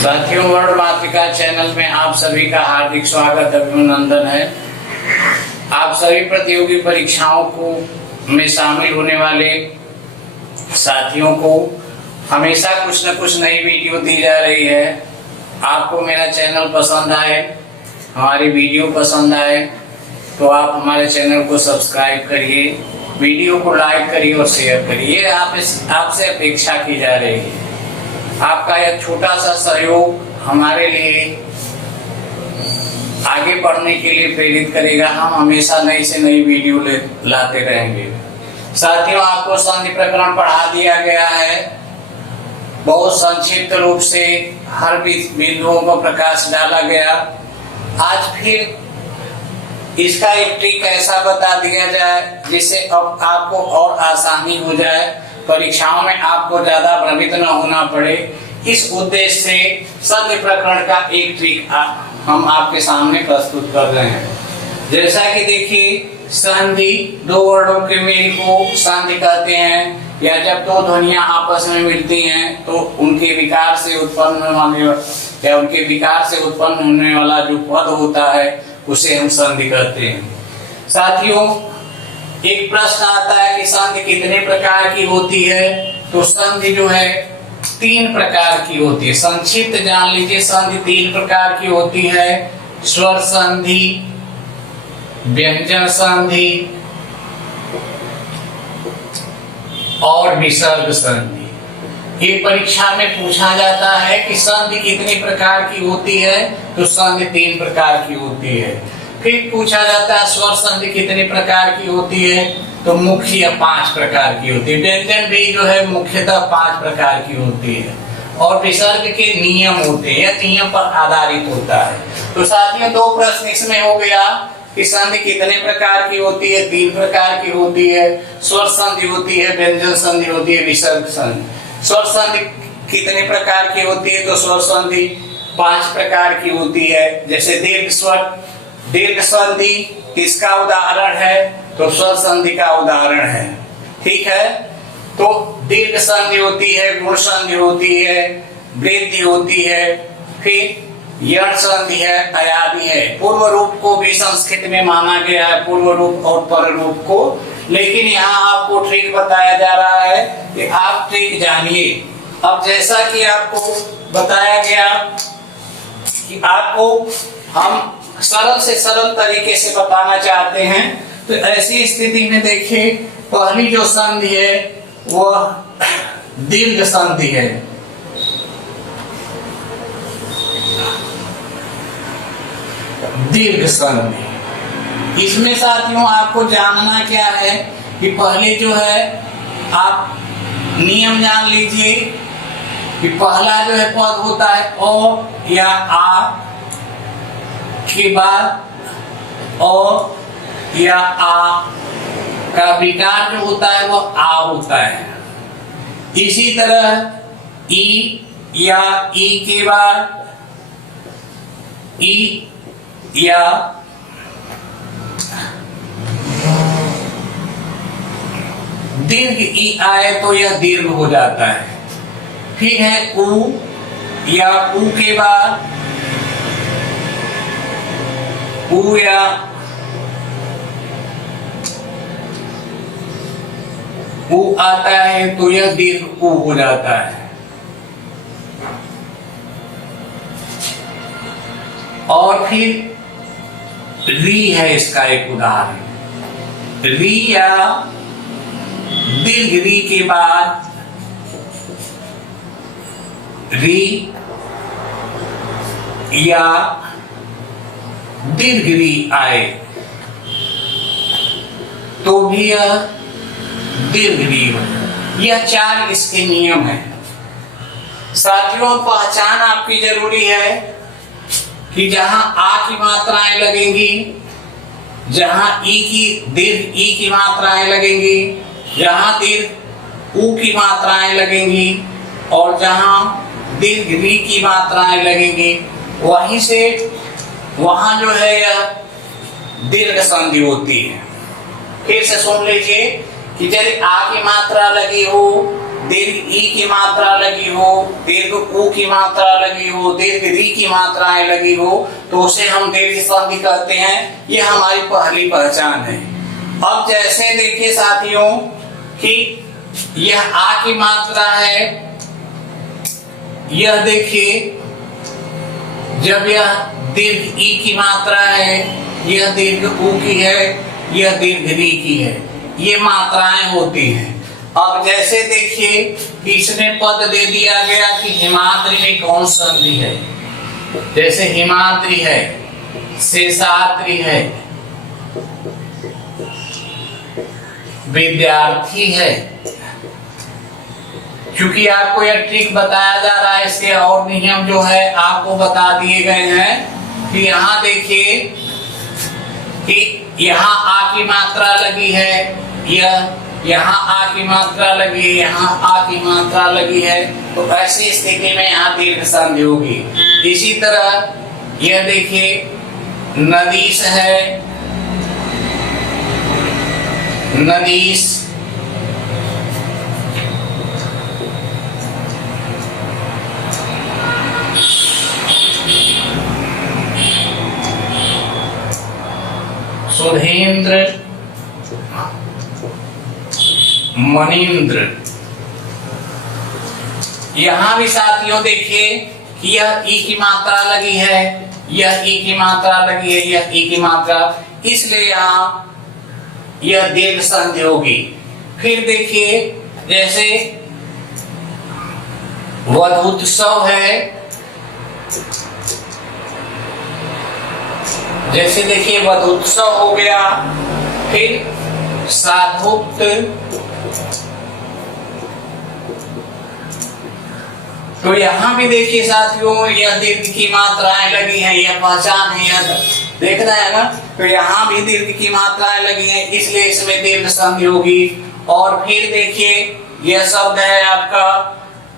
साथियों, वर्ल्ड मातृका चैनल में आप सभी का हार्दिक स्वागत अभिनंदन है। आप सभी प्रतियोगी परीक्षाओं को में शामिल होने वाले साथियों को हमेशा कुछ न कुछ नई वीडियो दी जा रही है। आपको मेरा चैनल पसंद आए, हमारी वीडियो पसंद आए तो आप हमारे चैनल को सब्सक्राइब करिए, वीडियो को लाइक करिए और शेयर करिए। आपसे अपेक्षा की जा रही है। आपका यह छोटा सा सहयोग हमारे लिए आगे बढ़ने के लिए प्रेरित करेगा। हम हमेशा नई से नई वीडियो लाते रहेंगे। साथियों, आपको संधि प्रकरण पढ़ा दिया गया है। बहुत संक्षिप्त रूप से हर बिंदुओं को प्रकाश डाला गया। आज फिर इसका एक ट्रिक ऐसा बता दिया जाए जिससे अब आपको और आसानी हो जाए, परीक्षाओं में आपको ज्यादा भ्रमित न होना पड़े। इस उद्देश्य से संधि प्रकरण का एक ट्रिक हम आपके सामने प्रस्तुत कर रहे हैं। जैसा कि देखिए, संधि दो वर्णों के मेल को संधि कहते हैं, या जब दो ध्वनियां आपस में मिलती हैं तो उनके विकार से उत्पन्न होने वाला जो पद होता है उसे हम संधि कहते हैं। साथियों, एक प्रश्न आता है कि संधि कितने प्रकार की होती है। तो संधि जो है 3 प्रकार की होती है। संक्षिप्त जान लीजिए, संधि 3 प्रकार की होती है। स्वर संधि, व्यंजन संधि और विसर्ग संधि। ये परीक्षा में पूछा जाता है कि संधि कितनी प्रकार की होती है। तो संधि 3 प्रकार की होती है। फिर पूछा जाता है स्वर संधि कितने प्रकार की होती है। तो मुख्य 5 प्रकार की होती है। व्यंजन भी जो है मुख्यतः 5 प्रकार की होती है। और विसर्ग के नियम होते हैं, नियम पर आधारित होता है। तो साथियों, 2 प्रश्न इसमें हो गया कि संधि कितने प्रकार की होती है। 3 प्रकार की होती है। स्वर संधि होती है, व्यंजन संधि होती है, विसर्ग संधि। स्वर संधि कितने प्रकार की होती है। तो स्वर संधि 5 प्रकार की होती है। जैसे दीर्घ संधि किसका उदाहरण है। तो स्वर संधि का उदाहरण है। ठीक है। तो दीर्घ संधि होती है, गुण संधि होती है, वृद्धि होती है, फिर यण संधि है, अयादि है। पूर्व रूप को भी संस्कृत में माना गया है, पूर्व रूप और पर रूप को। लेकिन यहाँ आपको ट्रिक बताया जा रहा है कि आप ट्रिक जानिए। अब जैसा कि आपको बताया गया कि आपको हम सरल से सरल तरीके से बताना चाहते हैं, तो ऐसी स्थिति में देखिए, पहली जो संधि है वह दीर्घ संधि है। दीर्घ संधि, इसमें साथियों आपको जानना क्या है कि पहले जो है आप नियम जान लीजिए कि पहला जो है पद होता है ओ या आ के बाद ओ या आ का विकार जो होता है वो आ होता है। इसी तरह ई या ई के बाद ई या दीर्घ ई आए तो यह दीर्घ हो जाता है। फिर है उ या उ के बाद उ या उ आता है तो यह दीर्घ उ हो जाता है। और फिर री है इसका एक उदाहरण। री या दीर्घ री के बाद री या दीर्घ री आए तो भी यह दीर्घ री हो। यह 4 इसके नियम है। साथियों, पहचान आपकी जरूरी है कि जहां आ की मात्राएं लगेंगी, जहां दीर्घ ई की मात्राएं लगेंगी, जहां दीर्घ उ की मात्राएं लगेंगी और जहां दीर्घ री की मात्राएं लगेंगी, वहां जो है यह दीर्घ संधि होती है। फिर से सुन लीजिए कि यदि आ की मात्रा लगी हो दीर्घ ई की मात्रा लगी हो, दीर्घ ऊ की मात्रा लगी हो, दीर्घ री की मात्राएं लगी हो, तो उसे हम दीर्घ संधि कहते हैं। यह हमारी पहली पहचान है। अब जैसे देखिए साथियों कि यह आ की मात्रा है, यह देखिए जब यह दीर्घ ई की मात्रा है, यह दीर्घ ऊ की है, यह दीर्घ री की है, ये मात्राएं होती हैं। अब जैसे देखिए कि इसमें पद दे दिया गया कि हिमाद्री में कौन संधि है, जैसे हिमाद्री है, शेषाद्री है, विद्यार्थी है। क्योंकि आपको यह ट्रिक बताया जा रहा है, इसके और नियम जो है आपको बता दिए गए हैं कि यहाँ देखिए कि यहाँ आ की मात्रा लगी है, यह यहाँ आ की मात्रा लगी है, यहाँ आ की मात्रा लगी है, तो ऐसी स्थिति में यहाँ दीर्घ संधि होगी। इसी तरह यह देखिए नदीस है, नदीस, सुधेंद्र, मनीन्द्र। यहां भी साथियों देखिए कि यह ई की मात्रा लगी है, यह ई की मात्रा लगी है, यह ई की मात्रा, इसलिए यहां यह दीर्घ संधि होगी। फिर देखिए जैसे वधूत्सव है, जैसे देखिए वधूत्सव हो गया, फिर साधुक्त, तो यहां भी देखिए साथियों यह दीर्घ की मात्राएं लगी हैं, यह पहचान है, यह देखना है ना, तो यहां भी दीर्घ की मात्राएं लगी हैं, इसलिए इसमें दीर्घ संधि होगी। और फिर देखिए यह शब्द है आपका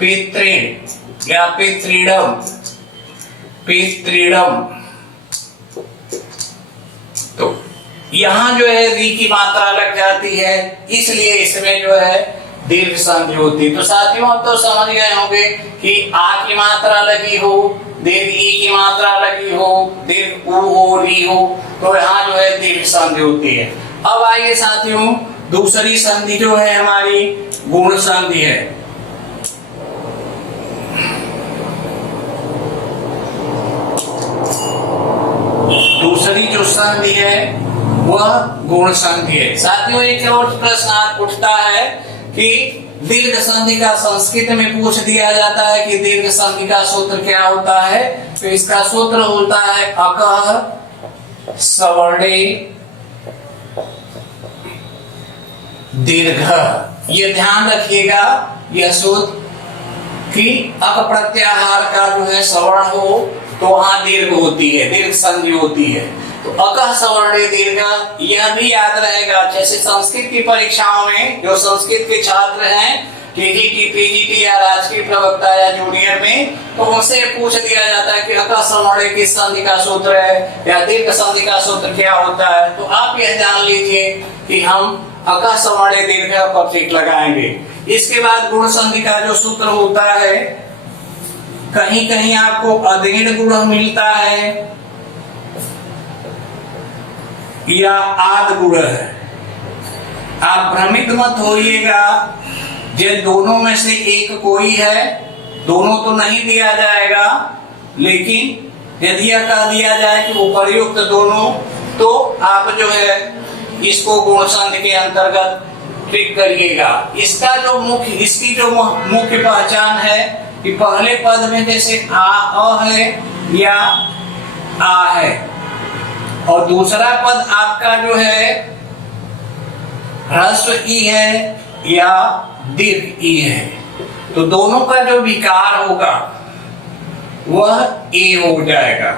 पितृण या पितृणम, पितृणम, तो यहां जो है री की मात्रा लग जाती है, इसलिए इसमें जो है दीर्घ संधि होती है। तो साथियों अब तो समझ गए होंगे कि आ की मात्रा लगी हो, दीर्घ ई की मात्रा लगी हो, दीर्घ ऊ हो, री हो, तो यहाँ जो है दीर्घ संधि होती है। अब आइए साथियों दूसरी संधि जो है हमारी गुण संधि है। दूसरी जो संधि है वह गुण संधि है। साथियों एक और प्रश्न उठता है कि दीर्घ संधि का संस्कृत में पूछ दिया जाता है कि दीर्घ संधि का सूत्र क्या होता है, तो इसका सूत्र होता है अकः सवर्णे दीर्घ। ये ध्यान रखिएगा यह सूत्र कि अक प्रत्याहार का जो है सवर्ण हो तो वहां दीर्घ होती है, दीर्घ संधि होती है। तो अकः सवर्णे दीर्घ यह भी याद रहेगा। जैसे संस्कृत की परीक्षाओं में जो संस्कृत के छात्र हैं टीजीटी, पीजीटी या राजकीय प्रवक्ता या जूनियर में, तो उनसे पूछ दिया जाता है कि अकः सवर्णे किस संधि का सूत्र है या दीर्घ संधि का सूत्र क्या होता है, तो आप यह जान लीजिए कि हम अकः सवर्णे दीर्घ पर टिक लगाएंगे। इसके बाद गुण संधि का जो सूत्र होता है, कहीं कहीं आपको अधीन गुण मिलता है या आद गुण है। आप भ्रमित मत होइएगा, ये दोनों में से एक कोई है, दोनों तो नहीं दिया जाएगा, लेकिन यदि यह कह दिया जाए कि उपर्युक्त दोनों, तो आप जो है इसको गुण संधि के अंतर्गत टिक करिएगा। इसका जो इसकी जो मुख्य पहचान है कि पहले पद में जैसे अ है या आ है, और दूसरा पद आपका जो है ह्रस्व ई है या दीर्घ ई है, तो दोनों का जो विकार होगा वह ए हो जाएगा।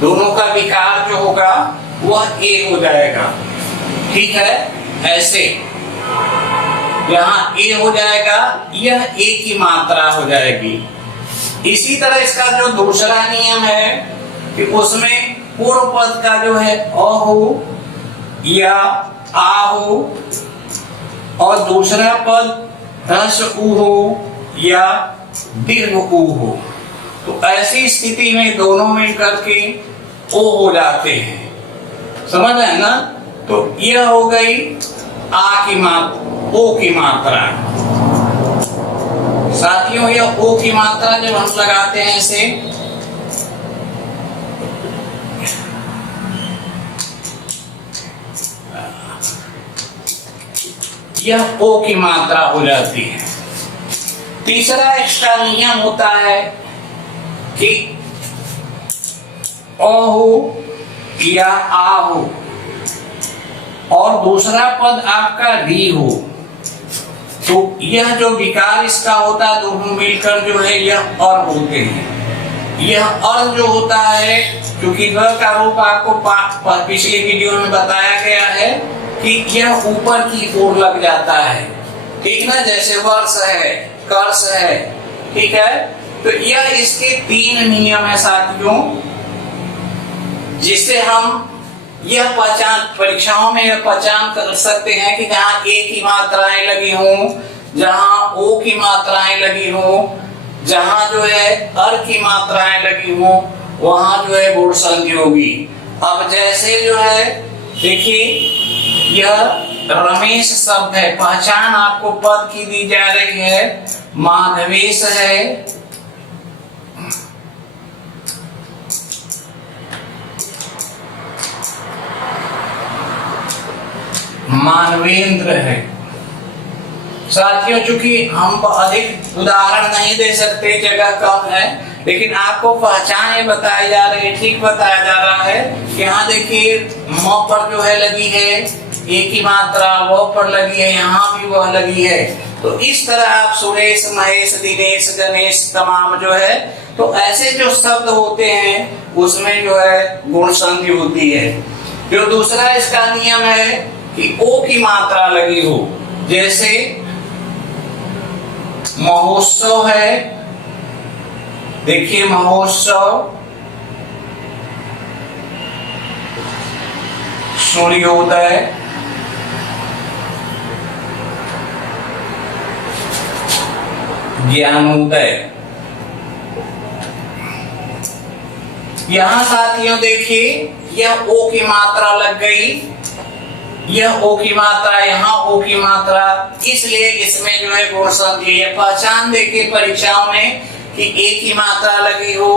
दोनों का विकार जो होगा वह ए हो जाएगा। ठीक है, ऐसे यहाँ ए हो जाएगा, यह ए की मात्रा हो जाएगी। इसी तरह इसका जो दूसरा नियम है कि उसमें पूर्व पद का जो है अ हो या आ हो, और दूसरा पद ह्रस्व ऊ हो या दीर्घ ऊ हो, तो ऐसी स्थिति में दोनों में करके ओ हो जाते हैं। समझ आए ना? तो यह हो गई आ की मात्रा, ओ की मात्रा। साथियों, यह ओ की मात्रा जब हम लगाते हैं ऐसे, यह ओ की मात्रा हो जाती है। तीसरा इसका नियम होता है कि ओ हो या आ हो और दूसरा पद आपका री हो, तो यह जो विकार इसका होता है दोनों मिलकर जो है यह और होते हैं। यह और जो होता है, क्योंकि ग का रूप आपको पिछले वीडियो में बताया गया है कि यह ऊपर की ओर लग जाता है, ठीक ना, जैसे वर्ष है, कर्ष है, ठीक है। तो यह इसके 3 नियम है साथियों, जिससे हम यह पहचान, परीक्षाओं में यह पहचान कर सकते हैं कि जहां ए की मात्राएं लगी हों, जहां ओ की मात्राएं लगी हों, जहां जो है अर की मात्राएं लगी हों, वहां जो है गुण संधि होगी। अब जैसे जो है देखिए, यह रमेश शब्द है, पहचान आपको पद की दी जा रही है, माधवेश है, मानवेंद्र है। साथियों, चूंकि हम अधिक उदाहरण नहीं दे सकते, जगह कम है, लेकिन आपको पहचान बताई जा रही है, ठीक बताया जा रहा है कि यहाँ देखिए म पर जो है लगी है ए की मात्रा, वो पर लगी है, यहाँ भी वह लगी है। तो इस तरह आप सुरेश, महेश, दिनेश, गणेश तमाम जो है, तो ऐसे जो शब्द होते हैं उसमें जो है गुण संधि होती है। जो दूसरा इसका नियम है कि ओ की मात्रा लगी हो, जैसे महोत्सव है, देखिए महोत्सव, सूर्योदय, ज्ञानोदय। यहां साथियों देखिए, यह ओ की मात्रा लग गई, यह ओ की मात्रा, यहाँ ओ की मात्रा, इसलिए इसमें जो है गुण संधि है। पहचान देखिए परीक्षाओं में कि ए की मात्रा लगी हो,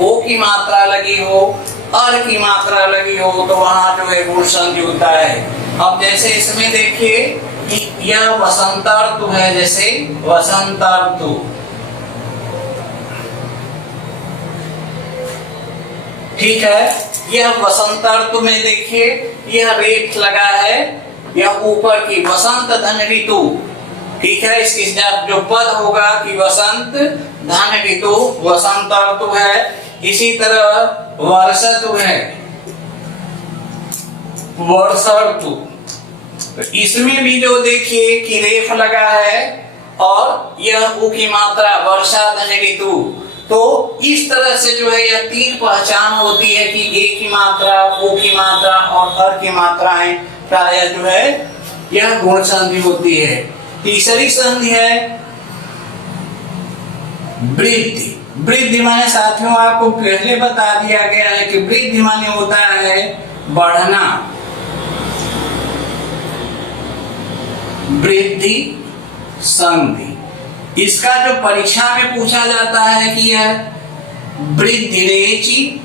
ओ की मात्रा लगी हो, अर की मात्रा लगी हो, तो वहां जो है गुण संधि होता है। अब जैसे इसमें देखिए कि यह वसंत ऋतु है, जैसे वसंत ऋतु, ठीक है। यह वसंत ऋतु में देखिए यह रेख लगा है, यह ऊपर की वसंत धन ऋतु, ठीक है। इसकी जो पद होगा कि वसंत धन ऋतु, वसंत ऋतु है। इसी तरह वर्ष ऋतु है, वर्ष ऋतु, तो इसमें भी जो देखिए कि रेफ लगा है और यह उ की मात्रा वर्षा धन ऋतु। तो इस तरह से जो है यह 3 पहचान होती है कि ए की मात्रा, ओ की मात्रा और अर की मात्राएं प्राय जो है यह गुण संधि होती है। तीसरी संधि है वृद्धि। वृद्धि माने साथियों आपको पहले बता दिया गया है कि वृद्धि माने होता है बढ़ना, वृद्धि संधि। इसका जो परीक्षा में पूछा जाता है कि यह वृद्धिरेचि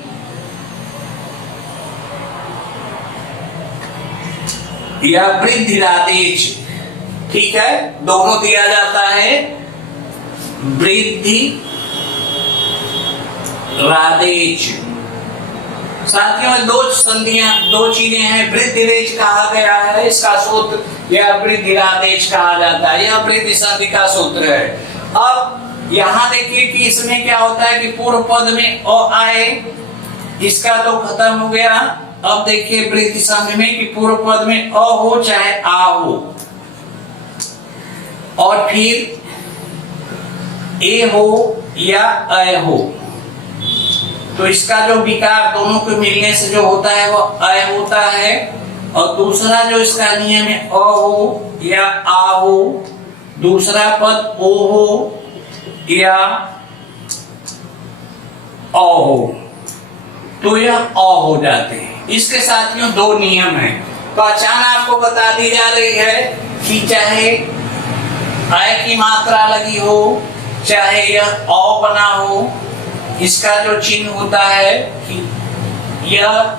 या वृद्धिरादेच, ठीक है, दोनों दिया जाता है, वृद्धि रादेच। साथियों में 2 संधियां, 2 चीजें हैं। वृद्धिरेच कहा गया है, इसका सूत्र यह वृद्धिरादेच कहा जाता है, यह वृद्धि संधि का सूत्र है। अब यहाँ देखिए कि इसमें क्या होता है कि पूर्व पद में अ आए, इसका तो खत्म हो गया। अब देखिए वृद्धि संधि में कि पूर्व पद में अ हो चाहे आ हो, और फिर ए हो या अय हो, तो इसका जो विकार दोनों के मिलने से जो होता है वो अय होता है। और दूसरा जो इसका नियम है अ हो या आ हो, दूसरा पद ओ हो या औ हो, तो यह अ हो जाते हैं। इसके साथियों दो नियम हैं। पहचान आपको बता दी जा रही है कि चाहे अ की मात्रा लगी हो, चाहे यह औ बना हो, इसका जो चिन्ह होता है कि यह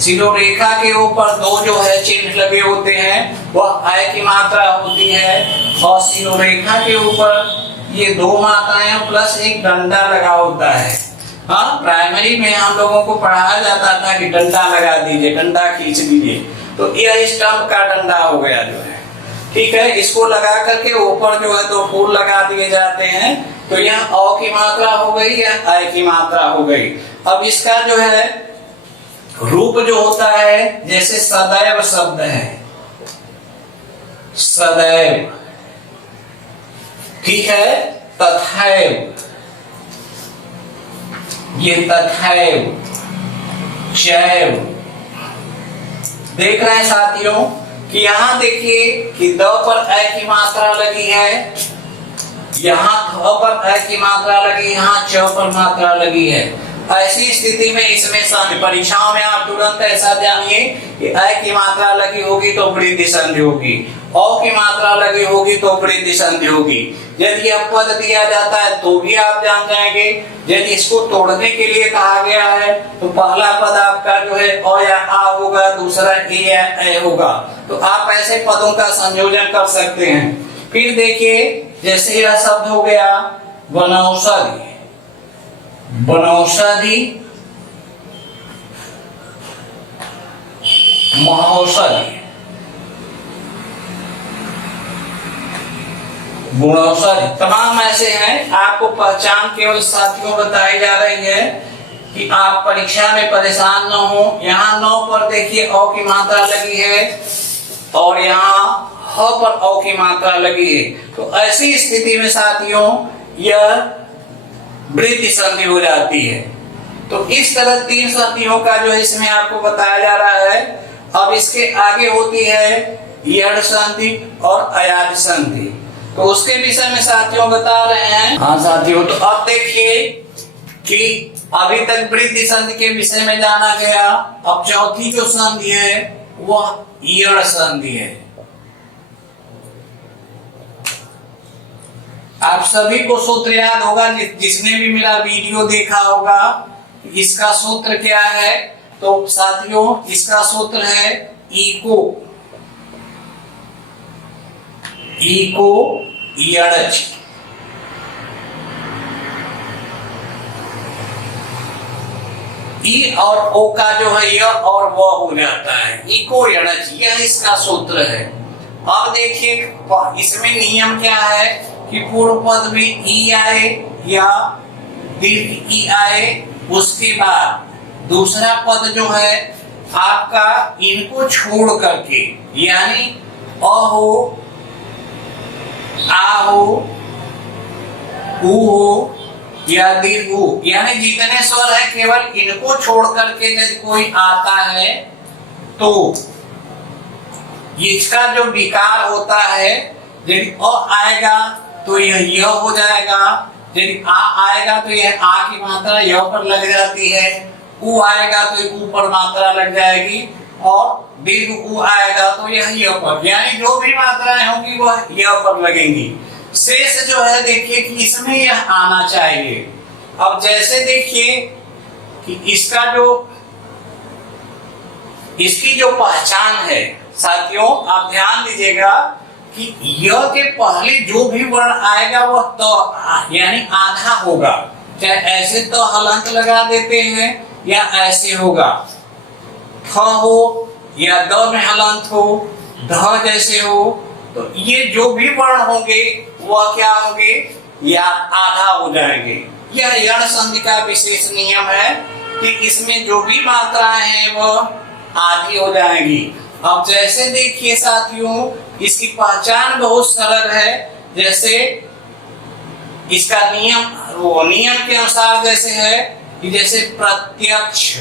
शिरोरेखा के ऊपर दो जो है चिन्ह लगे होते हैं, वह अ की मात्रा होती है, और शिरोरेखा के ऊपर ये दो मात्राएं प्लस एक डंडा लगा होता है। हाँ, प्राइमरी में हम लोगों को पढ़ाया जाता था कि डंडा लगा दीजिए, डंडा खींच दीजिए, तो यह स्टंप का डंडा हो गया जो है, ठीक है। इसको लगा करके ऊपर जो है दो फूल लगा दिए जाते हैं, तो यह अ की मात्रा हो गई या अ की मात्रा हो गई। अब इसका जो है रूप जो होता है, जैसे सदैव शब्द है, सदैव, ठीक है, तथैव, ये तथैव, चैव। देख रहे हैं साथियों कि यहां देखिए कि द पर अ की मात्रा लगी है, यहां थ पर अ की मात्रा लगी, यहां च पर मात्रा लगी है। ऐसी स्थिति में इसमें परीक्षाओं में आप तुरंत ऐसा जानिए कि अ की मात्रा लगी होगी तो वृद्धि संधि होगी, औ की मात्रा लगी होगी तो वृद्धि संधि होगी। यदि यह पद दिया जाता है तो भी आप जान जाएंगे। यदि इसको तोड़ने के लिए कहा गया है तो पहला पद आपका जो है अ या आ होगा, दूसरा ए या ए होगा। तो आप ऐसे पदों का संयोजन कर सकते हैं। फिर देखिए, जैसे यह शब्द हो गया वनौषधि, वनौषधि, महौषधि, गुणौषधि, तमाम ऐसे हैं। आपको पहचान केवल साथियों बताई जा रही है कि आप परीक्षा में परेशान न हो। यहाँ 9 पर देखिए अ की मात्रा लगी है और यहाँ ह पर अ की मात्रा लगी है, तो ऐसी स्थिति में साथियों यह वृद्धि संधि हो जाती है। तो इस तरह 3 संधियों का जो है इसमें आपको बताया जा रहा है। अब इसके आगे होती है यड़ संधि और अयाद संधि, तो उसके विषय में साथियों बता रहे हैं। हाँ साथियों, तो अब देखिए कि अभी तक वृद्धि संधि के विषय में जाना गया। अब चौथी जो संधि है वह यड़ संधि है। आप सभी को सूत्र याद होगा, जिसने भी मेरा वीडियो देखा होगा। इसका सूत्र क्या है? तो साथियों इसका सूत्र है इको, इको यड़च। ई और ओ का जो है य और वो हो जाता है, इको यड़च, यह इसका सूत्र है। अब देखिए इसमें नियम क्या है कि पूर्व पद में ई आए या दीर्घ ई आए, उसके बाद दूसरा पद जो है आपका इनको छोड़ करके, यानी अ हो, आ हो, उ हो या दीर्घ हो, यानी जितने स्वर है केवल इनको छोड़ करके यदि कोई आता है तो इसका जो विकार होता है, यदि अ आएगा तो यह य हो जाएगा, यदि आ आएगा तो यह आ की मात्रा य पर लग जाती है, उ आएगा तो उ पर मात्रा लग जाएगी, और दीर्घ उ आएगा तो यह य पर, यानी जो भी मात्राएं होंगी वह य पर लगेंगी। शेष जो है देखिए कि इसमें यह आना चाहिए। अब जैसे देखिए कि इसका जो इसकी जो पहचान है साथियों, आप ध्यान दीजिएगा कि य के पहले जो भी वर्ण आएगा वह तो यानी आधा होगा। चाहे ऐसे तो हलंत लगा देते हैं या ऐसे होगा, थ हो या द में हलंत हो, ध जैसे हो, तो ये जो भी वर्ण होंगे वह क्या होंगे, या आधा हो जाएंगे। यह यण संधि का विशेष नियम है कि इसमें जो भी मात्राएं हैं वह आधी हो जाएंगी। अब जैसे देखिए साथियों इसकी पहचान बहुत सरल है। जैसे इसका नियम, वो नियम के अनुसार जैसे है कि जैसे प्रत्यक्ष,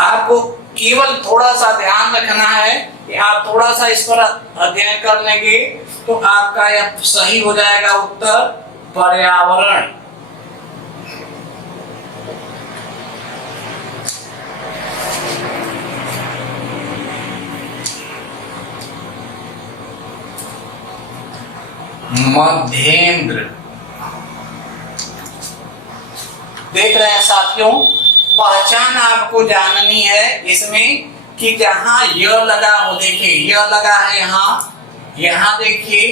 आपको केवल थोड़ा सा ध्यान रखना है कि आप थोड़ा सा इस पर अध्ययन कर लेंगे तो आपका यह सही हो जाएगा उत्तर पर्यावरण। मध्येंद्र। देख रहे हैं साथियों, पहचान आपको जाननी है इसमें कि जहां य लगा हो, देखिए य लगा है यहाँ देखिए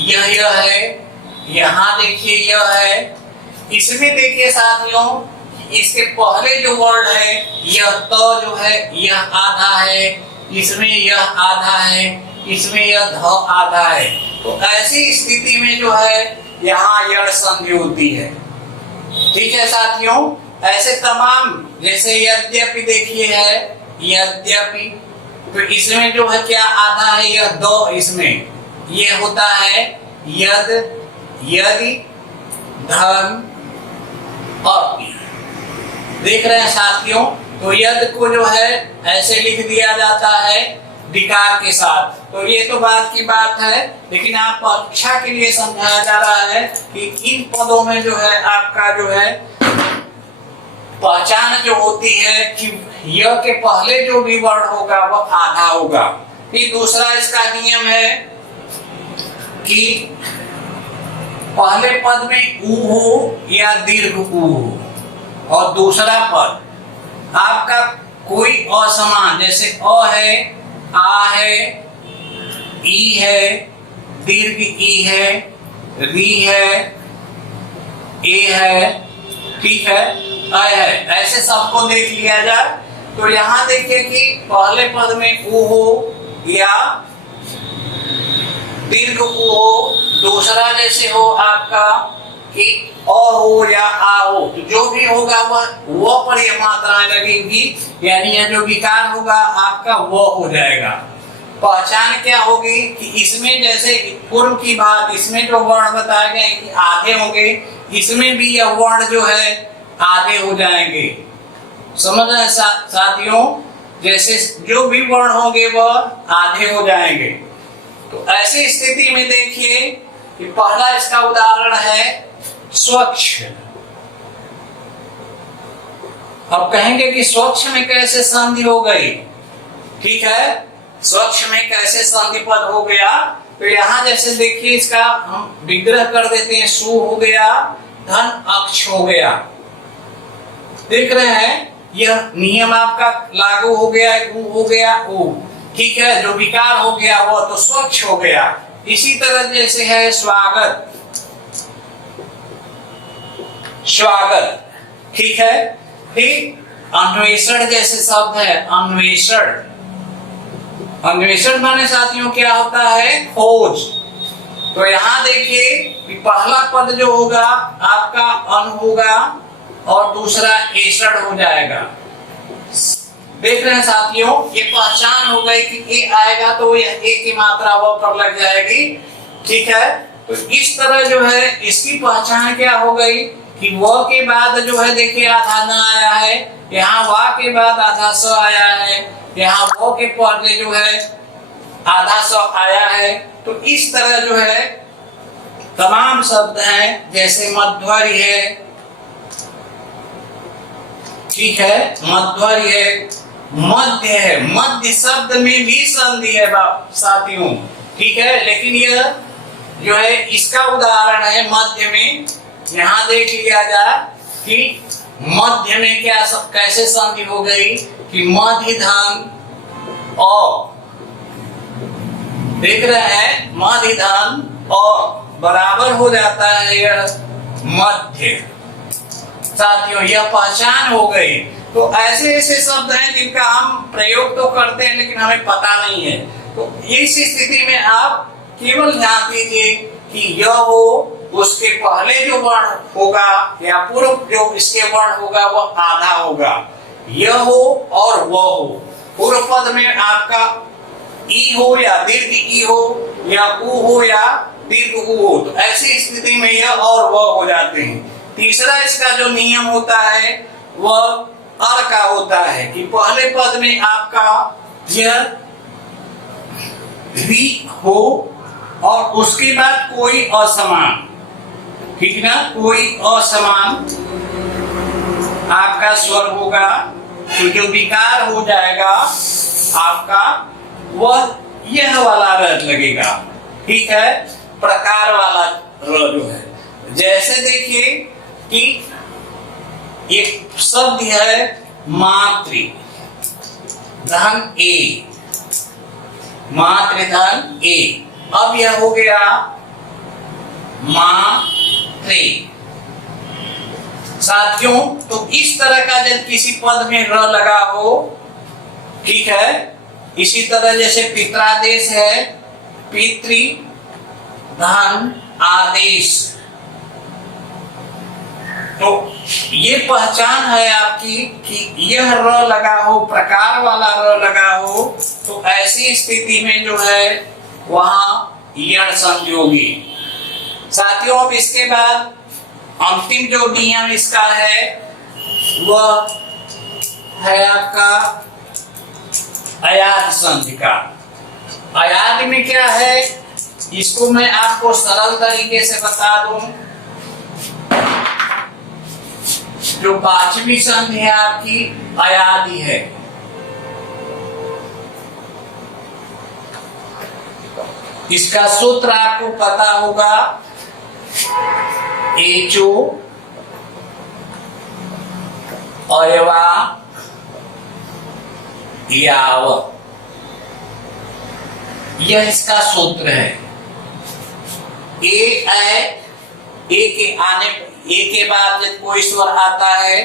यह है, यहाँ देखिए यह है। इसमें देखिए साथियों, इसके पहले जो वर्ड है यह त जो है यह आधा है, इसमें यह आधा है, इसमें यह ध आधा है। तो ऐसी स्थिति में जो है यहाँ यड़ संधि होती है। ठीक है साथियों, ऐसे तमाम, जैसे यद्यपि देखिए है यद्यपि, तो इसमें जो है क्या आधा है यह दो, इसमें ये होता है यद, यदि, धन, अपि। देख रहे हैं साथियों, तो यद को जो है ऐसे लिख दिया जाता है विकार के साथ। तो ये तो बात की बात है, लेकिन आप परीक्षा के लिए समझाया जा रहा है कि इन पदों में जो है आपका जो है पहचान जो होती है कि य के पहले जो भी वर्ण होगा वह आधा होगा। फिर दूसरा इसका नियम है कि पहले पद में ऊ हो या दीर्घ ऊ हो, और दूसरा पद आपका कोई असमान, जैसे अ है, आ है, ई है, दीर्घ ई है, री है, ए है, ठीक है, अ है, ऐसे सबको देख लिया जाए। तो यहाँ देखिए कि पहले पद में ऊ हो या दीर्घ ऊ हो, दूसरा जैसे हो आपका कि अ हो या आ हो, तो जो भी होगा वह पर ये मात्राएं लगेंगी, यानी यह जो विकार होगा आपका वो हो जाएगा। पहचान क्या होगी कि इसमें जैसे पूर्व की बात, इसमें जो वर्ण बताए गए कि आधे होंगे, इसमें भी यह वर्ण जो है आधे हो जाएंगे। समझ रहे साथियों, जैसे जो भी वर्ण होंगे वह आधे हो जाएंगे। तो ऐसी स्थिति में देखिए कि पहला इसका उदाहरण है स्वच्छ। अब कहेंगे कि स्वच्छ में कैसे संधि हो गई, ठीक है, स्वच्छ में कैसे संधि पद हो गया। तो यहाँ जैसे देखिए इसका हम विग्रह कर देते हैं, सु हो गया, धन अक्ष हो गया। देख रहे हैं यह नियम आपका लागू हो गया, ऊ हो गया ऊ, ठीक है, जो विकार हो गया वो तो स्वच्छ हो गया। इसी तरह जैसे है स्वागत, स्वागत, ठीक है। फिर अन्वेषण जैसे शब्द है, अन्वेषण, अन्वेषण माने साथियों क्या होता है, खोज। तो यहाँ देखिए कि पहला पद जो होगा आपका अन होगा और दूसरा एषण हो जाएगा। देख रहे हैं साथियों, ये पहचान हो गई कि ए आएगा तो यह ए की मात्रा वो पर लग जाएगी, ठीक है। तो इस तरह जो है इसकी पहचान क्या हो गई कि व के बाद जो है देखिए आधा न आया है, यहाँ वा के बाद आधा स आया है, यहाँ वो के पहले जो है आधा स आया है। तो इस तरह जो है तमाम शब्द हैं, जैसे मध्वर्य है, ठीक है, मध्वर्य है, मध्य है, मध्य शब्द में भी संधि है साथियों, ठीक है, लेकिन यह जो है इसका उदाहरण है मध्य में। यहाँ देख लिया जाए कि मध्य में क्या कैसे संधि हो गई कि मध्य धन अ, देख रहे हैं मध्य धन अ बराबर हो जाता है यह मध्य। साथियों यह पहचान हो गई। तो ऐसे ऐसे शब्द हैं जिनका हम प्रयोग तो करते हैं लेकिन हमें पता नहीं है। तो इस स्थिति में आप केवल ध्यान दीजिए कि यह हो, उसके पहले जो वर्ण होगा या पूर्व जो इसके वर्ण होगा वह आधा होगा, यह हो और वह हो। पूर्व पद में आपका ई हो या दीर्घ ई हो या ऊ हो या दीर्घ ऊ हो, तो ऐसी स्थिति में यह और वह हो जाते हैं। तीसरा इसका जो नियम होता है वह अर का होता है कि पहले पद में आपका यह री हो और उसके बाद कोई असमान, ठीक ना, कोई असमान आपका स्वर होगा, तो जो विकार हो जाएगा आपका वह यह वाला र लगेगा, ठीक है, प्रकार वाला र जो है। जैसे देखिए कि एक शब्द है मातृ धन ए, मातृ धन ए, अब यह हो गया मातृ। साथियों, तो इस तरह का जब किसी पद में र लगा हो, ठीक है, इसी तरह जैसे पित्रादेश है, पितृ धन आदेश, तो ये पहचान है आपकी कि यह र लगा हो, प्रकार वाला र लगा हो, तो ऐसी स्थिति में जो है वहां यण संयोगी। साथियों, अब इसके बाद अंतिम जो नियम इसका है वह है आपका अयाद संधि का। अयाद में क्या है, इसको मैं आपको सरल तरीके से बता दूं। जो पांचवी संधि है आपकी अयादी है। इसका सूत्र आपको पता होगा, एचो अयवा याव, यह इसका सूत्र है। ए के आने, ए के बाद जब कोई स्वर आता है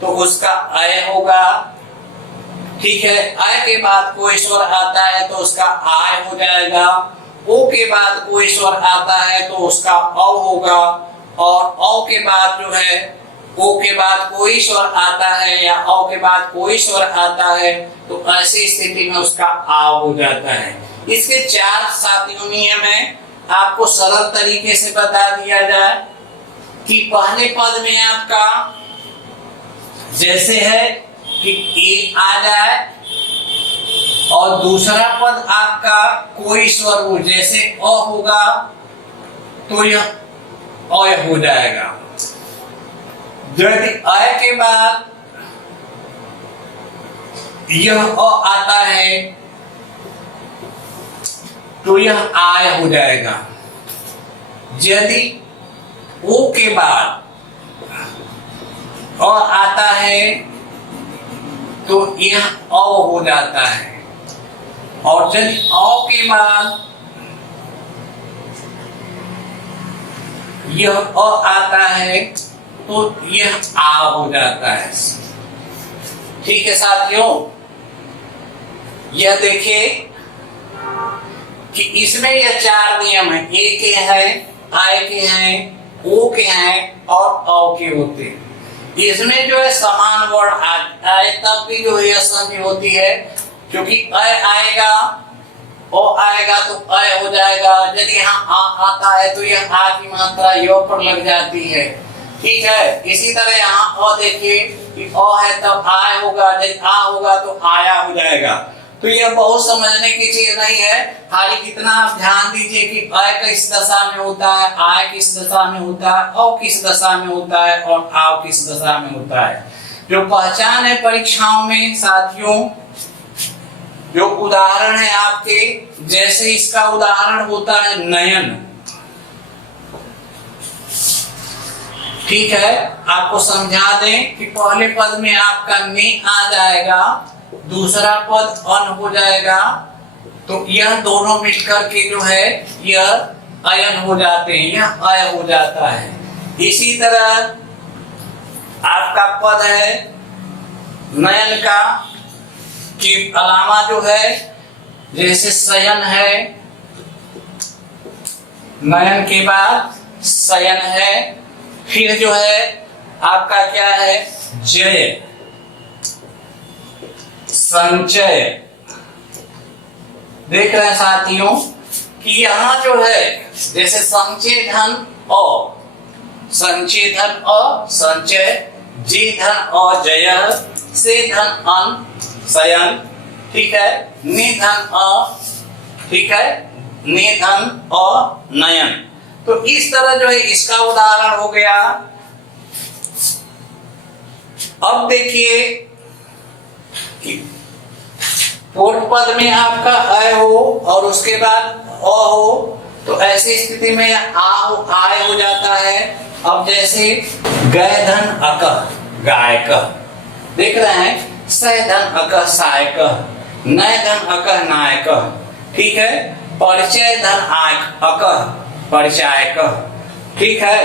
तो उसका अय होगा, ठीक है, अय के बाद कोई स्वर आता है तो उसका आय हो जाएगा, ओ के बाद कोई स्वर आता है तो उसका औ होगा, और औ के बाद जो है, ओ के बाद कोई स्वर आता है या औ के बाद कोई स्वर आता है तो ऐसी स्थिति में उसका आ हो जाता है। इसके 4 साथियों नियम है, आपको सरल तरीके से बता दिया जाए कि पहले पद में आपका जैसे है कि ए आ जाए और दूसरा पद आपका कोई स्वर हो, जैसे अ होगा तो यह अय हो जाएगा। यदि अय के बाद यह अ आता है तो यह आय हो जाएगा। यदि ओ के बाद अ आता है तो यह अ हो जाता है, और यदि अ के बाद यह अ आता है तो यह आ हो जाता है। ठीक है साथियों, यह देखिए कि इसमें यह 4 नियम है, ए के हैं, आय के हैं, ओ के हैं और औ के होते हैं। इसमें जो है समान वर्ण आए तब भी जो है संधि होती है, क्योंकि अय आएगा, ओ आएगा तो अय हो जाएगा। यदि यहाँ आ आता है तो यह आ की मात्रा यो पर लग जाती है, ठीक है। इसी तरह यहाँ अ देखिए कि अ है तब आय होगा, यदि आ होगा तो आया हो जाएगा। तो यह बहुत समझने की चीज नहीं है, खाली कितना आप ध्यान दीजिए कि अय किस दशा में होता है, आय किस दशा में होता है, औ किस दशा में होता है और आव किस दशा में होता है। जो पहचान है परीक्षाओं में साथियों, जो उदाहरण है आपके, जैसे इसका उदाहरण होता है नयन, ठीक है। आपको समझा दें कि पहले पद में आपका ने आ जाएगा, दूसरा पद अन हो जाएगा, तो यह दोनों मिलकर के जो है यह अयन हो जाते हैं, यह अय हो जाता है। इसी तरह आपका पद है नयन का के अलावा जो है, जैसे शयन है, नयन के बाद शयन है, फिर जो है आपका क्या है जय, संचय। देख रहे हैं साथियों कि यहाँ जो है जैसे संचय धन अ, संचय धन अ, संचय, जे धन अ जय, से धन अन शयन, ठीक है, नि धन अ ठीक है, नेधन और नयन। तो इस तरह जो है इसका उदाहरण हो गया। अब देखिए कि पूर्व पद में आपका अ हो और उसके बाद अ हो, तो ऐसी स्थिति में आय हो जाता है। अब जैसे गय धन अकह गायक, देख रहे हैं, सह धन अकह सायक, नय धन अकह नायक, ठीक है, परिचय धन अकह परिचायक, ठीक है।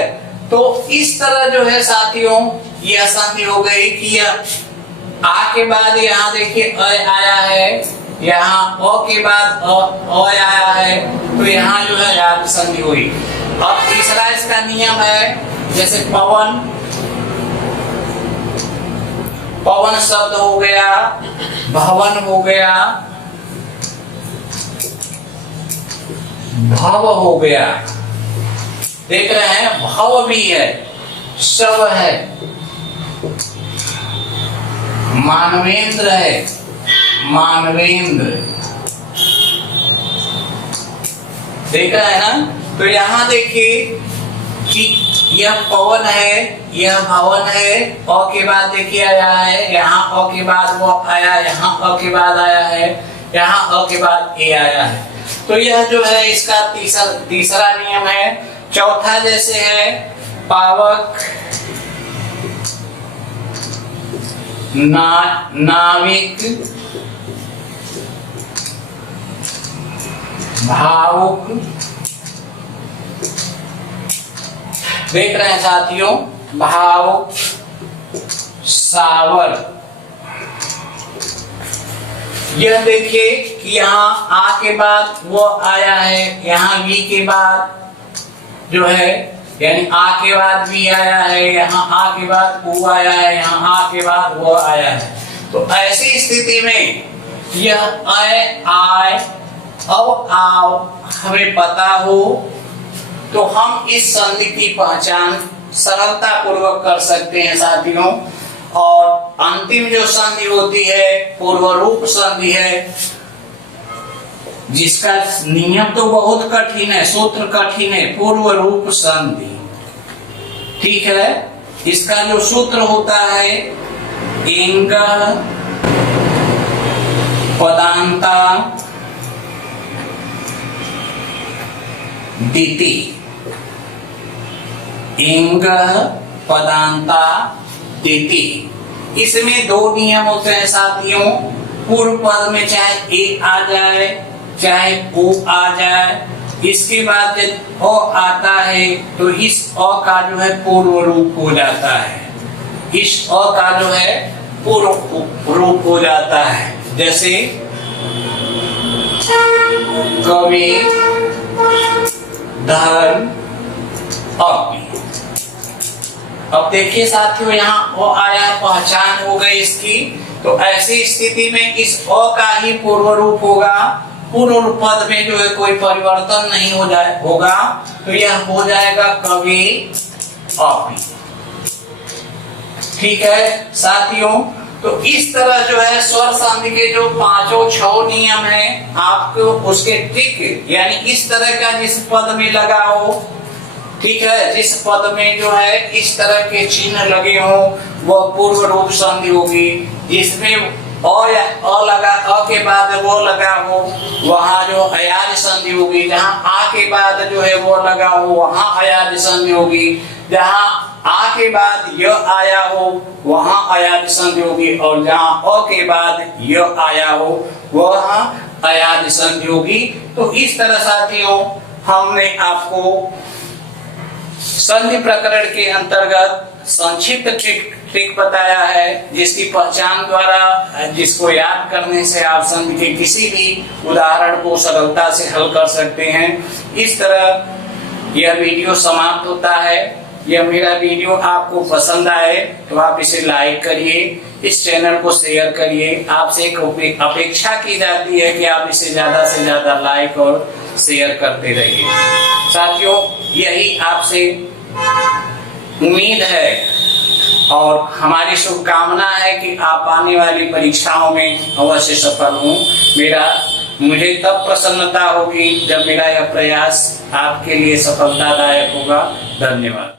तो इस तरह जो है साथियों यह संधि हो गई कि यह आ के बाद यहाँ देखिए अ आया है, यहाँ अ के बाद अ आया है, तो यहाँ जो है याद संधि हुई। अब तीसरा इसका नियम है, जैसे पवन, पवन शब्द हो गया, भवन हो गया, भव हो गया, देख रहे हैं, भव भी है, शव है, मानवेंद्र है, मानवेंद्र, देख रहे हैं ना। तो यहाँ देखिए कि यह पवन है, यह भवन है, अ के बाद देखिए आया है, यहाँ अ के बाद वो आया, यहाँ अ के बाद आया है, यहाँ अ के बाद ए आया है। तो यह जो है इसका तीसरा नियम है। चौथा जैसे है पावक, नाविक, भावुक, देख रहे हैं साथियों, भावुक, सावर। यह देखिए कि यहाँ आ के बाद वो आया है, यहाँ वी के बाद जो है, यानी आ के बाद वी आया है, यहाँ आ के बाद ऊ आया है, यहाँ आ के बाद वो आया है। तो ऐसी स्थिति में यह आय अब आओ हमें पता हो, तो हम इस संधि की पहचान सरलता पूर्वक कर सकते हैं साथियों। और अंतिम जो संधि होती है पूर्व रूप संधि है, जिसका नियम तो बहुत कठिन है, सूत्र कठिन है, पूर्व रूप संधि, ठीक है। इसका जो सूत्र होता है इंग पदांता दिति, इंग पदांता दिति। इसमें दो नियम होते हैं साथियों। पूर्व पद में चाहे ए आ जाए चाहे ओ आ जाए, इसके बाद जब अ आता है तो इस अ का जो है पूर्व रूप हो जाता है, इस अ का जो है पूर्व रूप हो जाता है। जैसे कवि, धर्म, अग्नि। अब देखिए साथियों यहाँ अ आया, पहचान हो गई इसकी। तो ऐसी स्थिति में इस अ का ही पूर्व रूप होगा, पूर्व पद में जो है कोई परिवर्तन नहीं होगा, तो यह हो जाएगा कवि अग्नि, ठीक है साथियों। तो इस तरह जो है स्वर संधि के जो पांचों छह नियम हैं, आपको उसके ठीक यानी इस तरह का जिस पद में लगा हो, ठीक है, जिस पद में जो है इस तरह के चिन्ह लगे हो वह पूर्व रूप संधि होगी। जिसमें अ लगा, अ के बाद वो लगा हो वहां जो अयाज संधि होगी। जहां आ के बाद जो है वो लगा हो वहां अयाज संधि होगी। जहां आ के बाद य आया हो वहां अयाज संधि होगी, और जहां अ के बाद य आया हो वहां अयाज संधि होगी। तो इस तरह साथियों हमने आपको संधि प्रकरण के अंतर्गत संक्षिप्त ट्रिक बताया है, जिसकी पहचान द्वारा, जिसको याद करने से आप संधि के किसी भी उदाहरण को सरलता से हल कर सकते हैं। इस तरह यह वीडियो समाप्त होता है। यह मेरा वीडियो आपको पसंद आए तो आप इसे लाइक करिए, इस चैनल को शेयर करिए। आपसे एक अपेक्षा की जाती है कि आप इसे ज्यादा से ज्यादा लाइक और शेयर करते रहिए। साथियों यही आपसे उम्मीद है और हमारी शुभकामना है कि आप आने वाली परीक्षाओं में अवश्य सफल हों। मेरा मुझे तब प्रसन्नता होगी जब मेरा यह प्रयास आपके लिए सफलतादायक होगा। धन्यवाद।